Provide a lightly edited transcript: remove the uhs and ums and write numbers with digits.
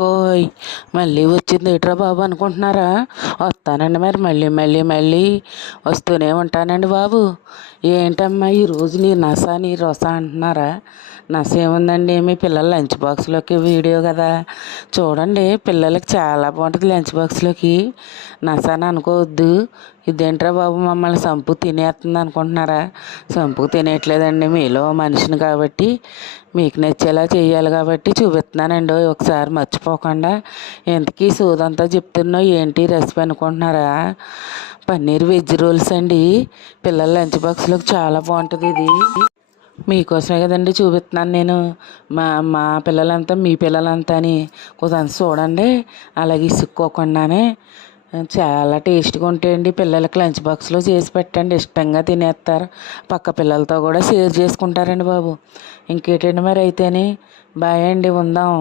కోయ్ మళ్ళీ వచ్చింది ఏట్రా బాబు అనుకుంటున్నారా? వస్తానండి, మరి మళ్ళీ మళ్ళీ మళ్ళీ వస్తూనే ఉంటానండి బాబు. ఏంటమ్మా ఈరోజు నీ నస నీ రొస అంటున్నారా? నస ఏముందండి, మీ పిల్లల లంచ్ బాక్స్లోకి వీడియో కదా చూడండి. పిల్లలకి చాలా బాగుంటుంది లంచ్ బాక్స్లోకి. నస అని అనుకోవద్దు. ఇదేంట్రా బాబు మమ్మల్ని సంపు తినేస్తుంది అనుకుంటున్నారా? సంపు తినేయట్లేదండి, మీలో మనిషిని కాబట్టి మీకు నచ్చేలా చేయాలి కాబట్టి చూపిస్తున్నానండి. ఒకసారి మర్చిపోకుండా. ఇంతకీ సోదంతా చెప్తున్నావు ఏంటి రెసిపీ అనుకుంటున్నారా? పన్నీర్ వెజ్ రోల్స్ అండి. పిల్లల లంచ్ బాక్స్లోకి చాలా బాగుంటుంది ఇది. మీకోసమే కదండి చూపిస్తున్నాను నేను. మా మా పిల్లలంతా మీ పిల్లలంతా అని కొంచెం చూడండి, అలాగే ఇసుక్కోకుండానే. చాలా టేస్ట్గా ఉంటాయండి. పిల్లలకి లంచ్ బాక్స్లో చేసి పెట్టండి, ఇష్టంగా తినేస్తారు. పక్క పిల్లలతో కూడా షేర్ చేసుకుంటారండి బాబు. ఇంకేంటండి మరి అయితేనే బాయ్ అండి, ఉందాం.